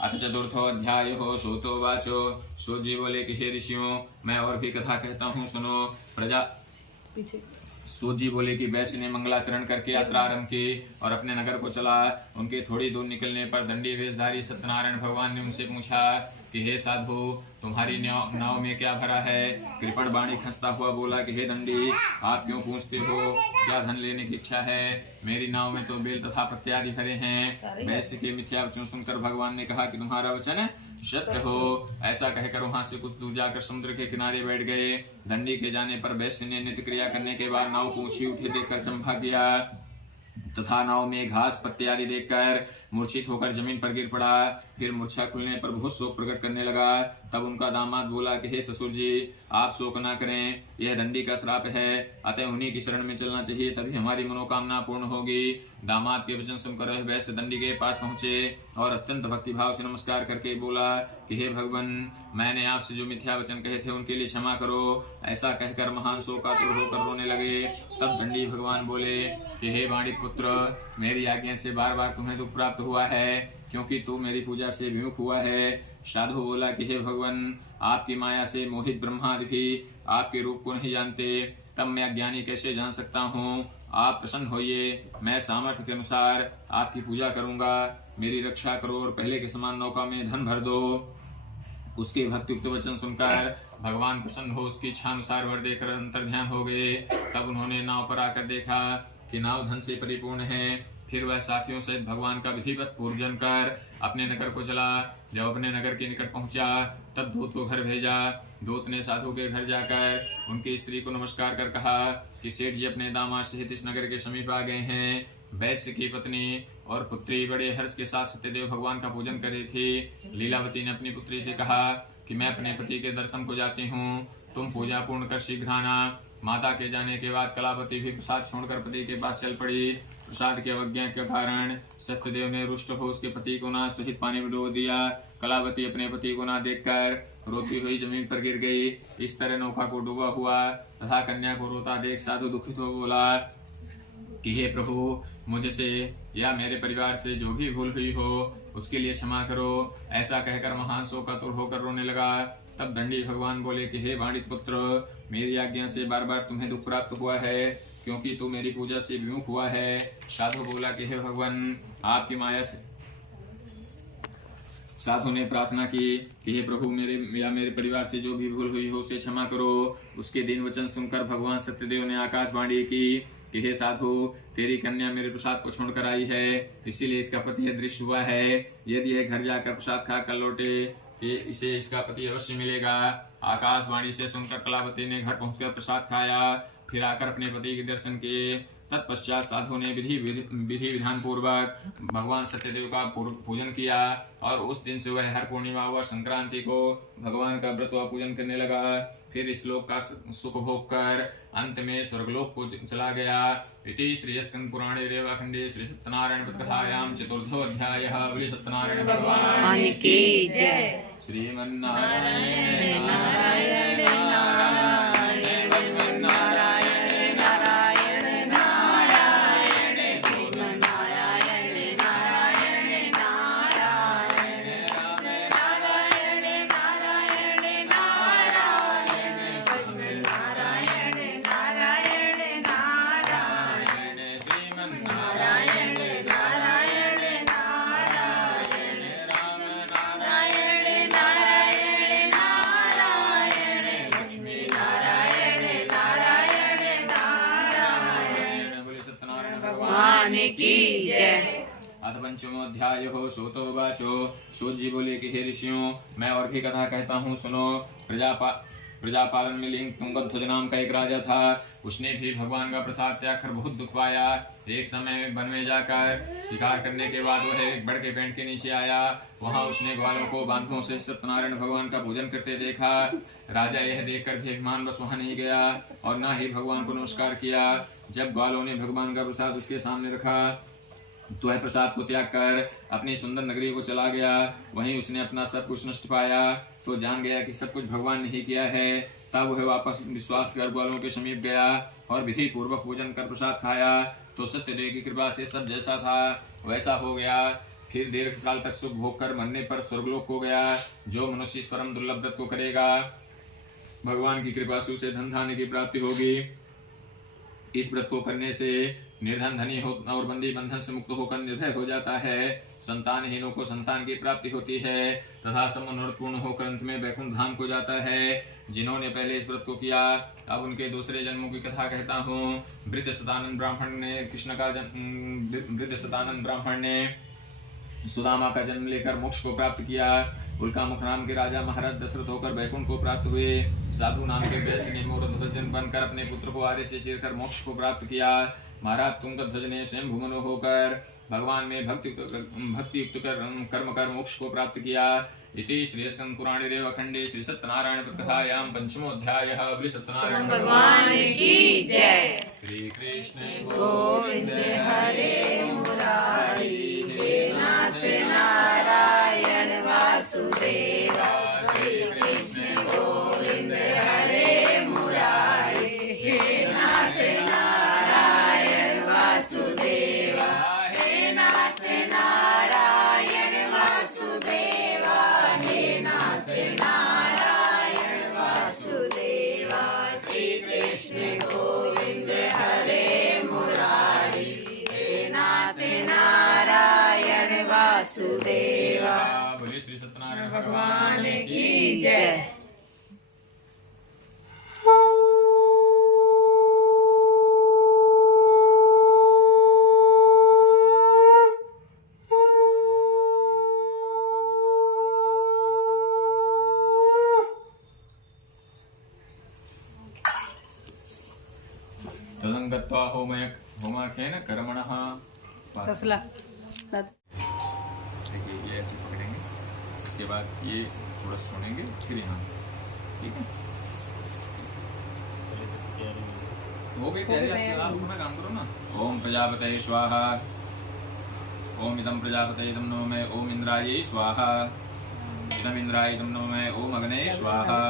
अथ चतुर्थोऽध्यायः सूतोवाचो। सूत जी बोले कि हे ऋषियों, मैं और भी कथा कहता हूँ, सुनो। सूत जी बोले कि वैश्य ने मंगलाचरण करके यात्रा आरंभ की और अपने नगर को चला। उनके थोड़ी दूर निकलने पर दंडी वेशधारी सत्यनारायण भगवान ने उनसे पूछा कि हे साधु, तुम्हारी नाव में क्या भरा है? कृपण वाणी खसता हुआ बोला कि हे दंडी, आप क्यों पूछते हो? क्या धन लेने की इच्छा है? मेरी नाव में तो बेल तथा प्रत्यादि भरे हैं। वैश्य के मिथ्या वचन सुनकर भगवान ने कहा कि तुम्हारा वचन सत्य हो। ऐसा कहकर वहां से कुछ दूर जाकर समुद्र के किनारे बैठ गए। दंडी के जाने पर वैश्य ने नित्य क्रिया करने के बाद नाव को ऊंची उठे देखकर चंपा किया तथा नाव में घास पत्ते आदि देखकर मूर्छित होकर जमीन पर गिर पड़ा। फिर मूर्छा खुलने पर बहुत शोक प्रकट करने लगा। तब उनका दामाद बोला कि हे ससुर जी, आप शोक न करें, यह दंडी का श्राप है, अतः उन्हीं की शरण में चलना चाहिए, तभी हमारी मनोकामना पूर्ण होगी। दामाद के वचन सुनकर वैश्य दंडी के पास पहुंचे और अत्यंत भक्तिभाव से नमस्कार करके बोला कि हे भगवान, मैंने आपसे जो मिथ्या वचन कहे थे उनके लिए क्षमा करो। ऐसा कहकर महान शोकातुर होकर रोने लगे। तब दंडी भगवान बोले कि हे वाणिक पुत्र, मेरी आज्ञा से बार बार तुम्हें दुख प्राप्त हुआ है, क्योंकि तू मेरी पूजा से विमुख हुआ है। साधु बोला कि हे भगवान, आपकी माया से मोहित ब्रह्मादि भी आपके रूप को नहीं जानते, तब मैं अज्ञानी कैसे जान सकता हूँ? आप प्रसन्न होइए, मैं सामर्थ्य के अनुसार आपकी पूजा करूंगा। मेरी रक्षा करो और पहले के समान नौका में धन भर दो। उसके भक्तियुक्त वचन सुनकर भगवान प्रसन्न हो उसकी इच्छा अनुसार वर देकर अंतर ध्यान हो गए। तब उन्होंने नाव पर आकर देखा कि नाव धन से परिपूर्ण है। फिर वह साथियों सहित भगवान का विधिवत पूजन कर अपने नगर को चला। जब अपने नगर के निकट पहुंचा तब दूत को घर भेजा। दूत ने साधु के घर जाकर उनकी स्त्री को नमस्कार कर कहा कि सेठ जी अपने दामाद सहित इस नगर के समीप आ गए हैं। वैश्य की पत्नी और पुत्री बड़े हर्ष के साथ सत्यदेव भगवान का पूजन कर रही थी। लीलावती ने अपनी पुत्री से कहा कि मैं अपने पति के दर्शन को जाती हूँ, तुम पूजा पूर्ण कर शीघ्र आना। माता के जाने के बाद कलावती भी प्रसाद छोड़कर पति के पास चल पड़ी। प्रसाद की अवज्ञा के कारण सत्यदेव ने रुष्ट हो उसके पति को ना सहित पानी में डुबो दिया। कलावती अपने पति को ना देखकर रोती हुई जमीन पर गिर गई। इस तरह नौका को डूबा हुआ तथा कन्या को रोता देख साधु दुखित हो बोला कि हे प्रभु, मुझसे या मेरे परिवार से जो भी भूल हुई हो उसके लिए क्षमा करो। ऐसा कहकर महान शोकातुर होकर रोने लगा। तब दंडी भगवान बोले कि हे वाणिक पुत्र, मेरी आज्ञा से बार बार तुम्हें दुख प्राप्त हुआ है, क्योंकि तू मेरी पूजा से विमुख हुआ है। साधु बोला कि हे भगवान, आपकी माया से साधु ने प्रार्थना की कि हे प्रभु, मेरे परिवार से जो भी भूल हुई हो उसे क्षमा करो। उसके दीन वचन सुनकर भगवान सत्यदेव ने आकाशवाणी की कि हे साधु, तेरी कन्या मेरे प्रसाद को छोड़कर आई है, इसीलिए इसका पति अदृश्य हुआ है। यदि यह घर जाकर प्रसाद खाकर लौटे कि इसे इसका पति अवश्य मिलेगा। आकाशवाणी से सुनकर कलावती ने घर पहुंचकर प्रसाद खाया, फिर आकर अपने पति के दर्शन किए। तत्पश्चात साधु ने विधि विधान पूर्वक भगवान सत्यदेव का पूजन किया और उस दिन से वह हर पूर्णिमा व संक्रांति को भगवान का व्रत व पूजन करने लगा। फिर इस लोक का सुख भोग कर अंत में स्वर्गलोक को चला गया। इति श्री स्कंद पुराणे रेवाखंडे श्री सत्यनारायण व्रतकथायां चतुर्थोऽध्यायः। बोले सत्यनारायण भगवान की जय। श्रीमन्नारायण नारायण नारायण नारायण नारायण नारायण श्रीमन्नारायण नारायण नारायण राम नारायण नारायण नारायण श्रीमन्नारायण नारायण नारायण श्रीमन्नारायण नारायण नारायण राम नारायण नारायण नारायण लक्ष्मी नारायण नारायण नारायण। बोले सत्यनारायण भगवान की जय। अथ पंचमोऽध्यायः। सूतोवाचो। सूत जी बोले कि हे ऋषियों, मैं और भी कथा कहता हूँ, सुनो। प्रजापालन में लिंग तुंगध्वज नाम का एक राजा था। उसने भी भगवान का प्रसाद त्याग कर बहुत दुख पाया। एक समय वन में जाकर शिकार करने के बाद वह एक बड़ के पेड़ के नीचे आया। वहां उसने ग्वालों को बांधों से सत्यनारायण भगवान का पूजन करते देखा। राजा यह देखकर भी अभिमान बस वहां नहीं गया और न ही भगवान को नमस्कार किया। जब ग्वालों ने भगवान का प्रसाद उसके सामने रखा तो वह प्रसाद को त्याग कर अपनी सुंदर नगरी को चला गया। वहीं उसने अपना सब कुछ नष्ट पाया तो जान गया कि सब कुछ भगवान ने ही किया है। तब वह वापस विश्वास कर ग्वालों के समीप गया और विधि पूर्वक पूजन कर प्रसाद खाया। तो सत्यदेव की कृपा से सब जैसा था वैसा हो गया। फिर दीर्घ काल तक सुख भोग कर मरने पर स्वर्गलोक हो गया। जो मनुष्य इस परम दुर्लभ व्रत को करेगा भगवान की कृपा से उसे धन धान्य की प्राप्ति होगी। इस व्रत को करने से निर्धन धनी हो और बंदी बंधन से मुक्त होकर निर्भय हो जाता है। संतानहीनों को संतान की प्राप्ति होती है तथा समनोरथ पूर्ण होकर अंत में वैकुंठ धाम को जाता है। जिन्होंने पहले इस व्रत को किया अब उनके दूसरे जन्मों की कथा कहता हूँ। वृद्ध सदानंद ब्राह्मण ने सुदामा का जन्म लेकर मोक्ष को प्राप्त किया। उल्का मुख नाम के राजा महाराज दशरथ होकर वैकुंठ को प्राप्त हुए। साधु नाम के वैश्य ने मूर्धध्वज बनकर अपने पुत्र को आर्य से चीरकर मोक्ष को प्राप्त किया। महाराज तुंगध्वज ने स्वयं भूमनो होकर भगवान में भक्ति युक्त कर्म कर मोक्ष को प्राप्त किया। इति श्री स्कंद पुराणे देव अखंडे श्री सत्यनारायण कथायां पंचमोध्यायः। श्री सत्यनारायण भगवान की जय। श्री कृष्ण गोविंद हरे मुरारी हे नाथ नारायण वासुदेव। श्री कृष्ण गोविंद हरे मुरारी हे नाथ नारायण वासुदेव। हे नाथ नारायण वासुदेव। हे नाथ नारायण वासुदेव। श्री कृष्ण गोविंद हरे मुरारी हे नाथ नारायण वासुदेव। बोले श्री सत्यनारायण भगवान की जय। तदं गत्वा होमाख्येन कर्मणः तसला ये ऐसे पकड़ेंगे। इसके बाद ये थोड़ा सुनेंगे फिर यहाँ, ठीक है? हो गई तैयारी। आप अपना काम करो ना। ओम प्रजापतये स्वाहा। ओम इदं प्रजापतये इदं नमो मे। ओम इंद्राय स्वाहा। इदं इंद्राय इदं नमो मे। ओम अग्नये स्वाहा।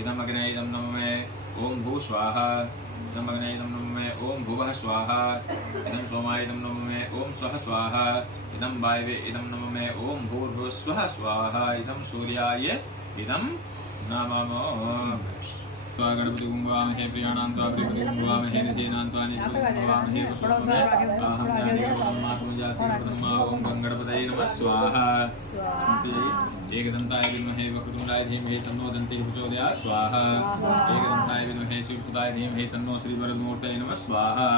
इदं अग्नये इदं नमो मे। ओम भू स्वाहा। इदं अग्नये इदं नमो मे। ओम भुवः स्वाहा। इदं सोमाय इदं नमो मे। ओम स्वः स्वाहा। इदं वायवे इदं नमो मे। ओम भूर्भुवस्वः स्वाहा। इदं सूर्याय इदं नमो। गणपति गुंगवामहे प्रियाणां त्वा प्रियपति गुंगवामहे निधीनां त्वा निधीनां गुंगवामहे वसुमहे अहं ज्ञानिकर्ममात्मजासीनप्रथमा। ओम गणपतये नमः स्वाहा। एकदन्ताय विद्महे वक्रतुण्डाय धीमहि तन्नो दन्तिः प्रचोदयात् स्वाहा। एकदन्ताय विद्महे शिवसुताय धीमहि तन्नो श्रीवरदमूर्तये नमः स्वाहा।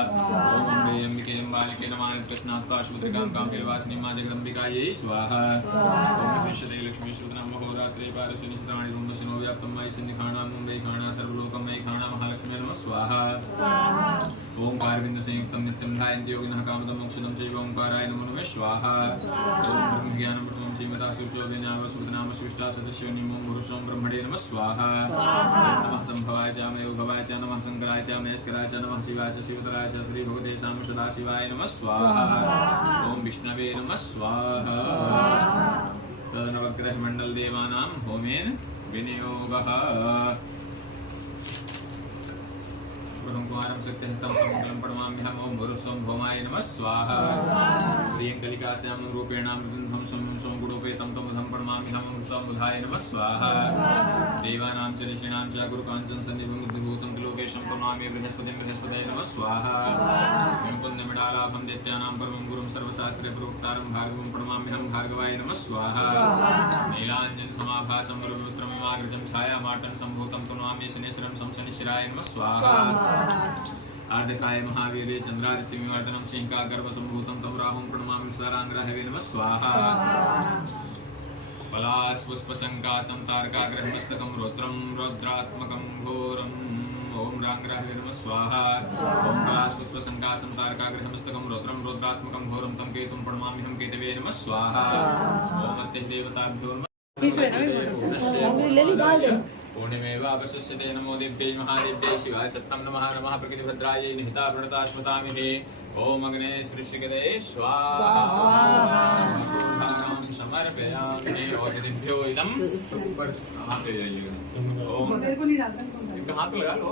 ओम अम्बे अम्बिके अम्बालिके नमः कृष्णास्ता शुभद्रकां काम्भेवासिनी मां जगदम्बिकायै स्वाहा। ओम कृष्णदे लक्ष्मी शुभनाम होरात्रे पारस्वनि चित्राणि धूमशिनो व्याप्तं मयि सन्निखाणां मुम्बै खाणा सर्वलोकं मयि खाणा महालक्ष्मी नमः स्वाहा। ओम कारविंद संयुक्तं नित्यं ध्यायन्ति योगिनः कामदं मोक्षदं चैव ओंकाराय नमो नमः स्वाहा। ओम ब्रह्म ज्ञानं प्रथमं श्रीमता सुचोभिनाम सुभनाम शिष्टा सदस्यो निमों पुरुषों ब्रह्मणे नमः स्वाहा। ओम नमः संभवाय च मयो भवाय च नमः शंकराय च महेश्वराय च नमः शिवाय च शिवतराय च श्री भगवते साम सदाशिवाय नमः स्वाहा। ओम विष्णवे नमः स्वाहा। तदनवग्रह मंडल देवानां होमेन विनियोगः। कुमारं सत्यहितं समग्रं प्रणमाम्यहम्। ओम भूर्भुवः भौमाय नमः स्वाहा। प्रियंकलिकाश्यामं रूपेणामृतं स्वयं सोमगुणोपेतं तमुदं प्रणमाम्यहम्। स्वबुधाय नमः स्वाहा। देवानां च ऋषीणां च गुरुकाञ्चन सन्निभूतं त्रिलोकेशं प्रणमामि बृहस्पतये नमः स्वाहा। मुकुन्दमिडालाभं दैत्यानां परमं गुरुं सर्वशास्त्रे प्रोक्तारं भार्गवं प्रणमाम्यहम्। भार्गवाय नमः स्वाहा। नीलाञ्जनसमाभासं वरपुत्रमिमाग्रजं छायामाटं सम्भूतं प्रणमामि शनेश्वरं शमशनिश्चराय नमः स्वाहा। आर्धकाय महावीरे चंद्रादित्यमिवर्तनं सिंहकागर्भसम्भूतं तं राहुं प्रणमामि साराङ्ग्रहवे नमः स्वाहा। पलाशपुष्पशङ्कासं तारकाग्रहमस्तकं रौद्रं रौद्रात्मकं घोरम्। ओम रांग्रहवे नमः स्वाहा। ओम पलाशपुष्पशङ्कासं तारकाग्रहमस्तकं रौद्रं रौद्रात्मकं घोरं तं केतुं प्रणमाम्यहं केतवे नमः स्वाहा। ओम अत्यदेवताभ्यो नमः। पूर्णिमेवावशिष्यते नमो दिव्यै महादिव्यै शिवाय सत्तं नमः। नमः प्रकृतिभद्रायै निहिता प्रणता स्मतामिहे। ओम अग्ने सृष्टिगते स्वाहा। सूर्धानां समर्पयामि। औषधिभ्यो इदं ऊपर हाथ ले जाइएगा। ओम हाथ लगा लो।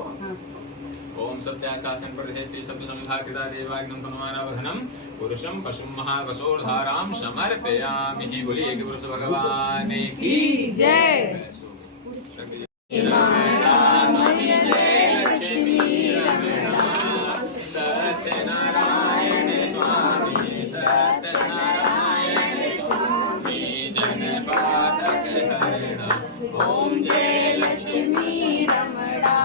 ओम सत्याशासन प्रतिष्ठि शब्द समिधाकृता देवाग्नं तनुमानावधनं पुरुषं पशुं महावसोर्धारां समर्पयामि। बोलिए कि पुरुष भगवान की जय। सत्यनारायण स्वामी सत्यनारायण स्वामी जनपातक हरण ओम जय लक्ष्मी रमणा।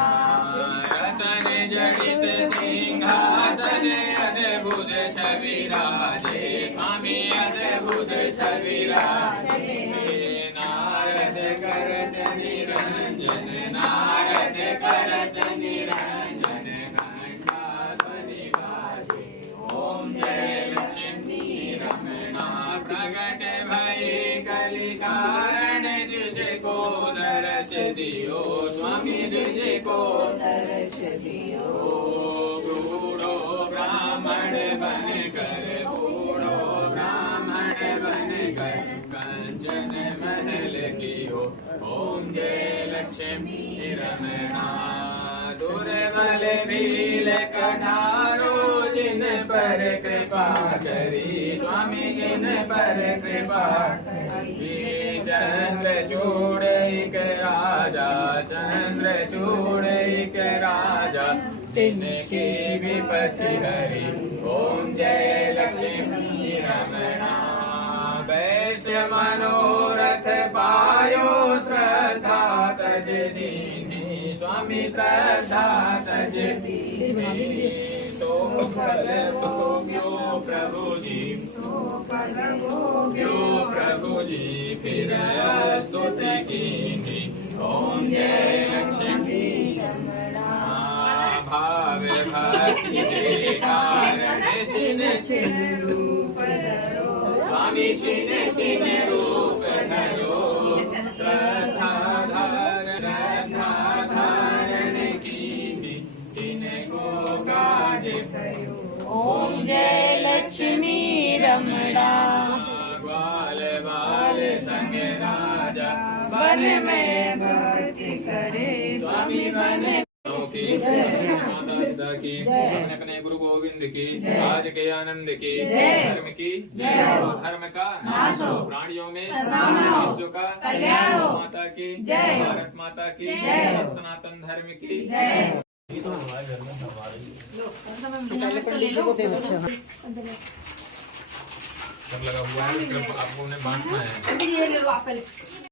रतन जडित सिंहासन अद्भुत छवि राजे स्वामी अद्भुत छवि राजे। नारद करत निरंजन नारद करत निरंजन घंटा ध्वनि बाजे ओम जय लक्ष्मी रमणा। प्रगट भई कलि कारण तुझको दर्श दियो स्वामी तुझको दर्श दियो। बूढ़ो ब्राह्मण बन कर बूढ़ो ब्राह्मण बन कर कंचन महल कियो ओम जय लक्ष्मी रमणा। दुर्बल भील कठारो जिन पर कृपा करी स्वामी जिन पर कृपा करी। चंद्रचूड़ एक राजा चंद्रचूड़ एक राजा जिनकी विपत्ति हरी ओम जय लक्ष्मी रमणा। वैश्य मनोरथ पायो श्रद्धा तज दीनी स्वामी श्रद्धा तज दीनी। सो फल भोग्यो प्रभु जी प्रभु जी फिर स्तुति कीनी ओम जय लक्ष्मी रमणा। भाव भक्ति के कारण छिन छिन रूप धरो स्वामी छिन छिन रूप धरो। श्रद्धा धारण कीनी तिनको काज भयो ओम जय लक्ष्मी रमणा। ग्वाल बाल संग राजा वन में भक्ति करे स्वामी वन की माता पिता की अपने अपने गुरु गोविंद की आज के आनंद की धर्म की धर्म का नाश हो प्राणियों में विश्व का कल्याण हो। माता की भारत माता की सनातन धर्म की लगा हुआ है आपको उन्हें बांटना है।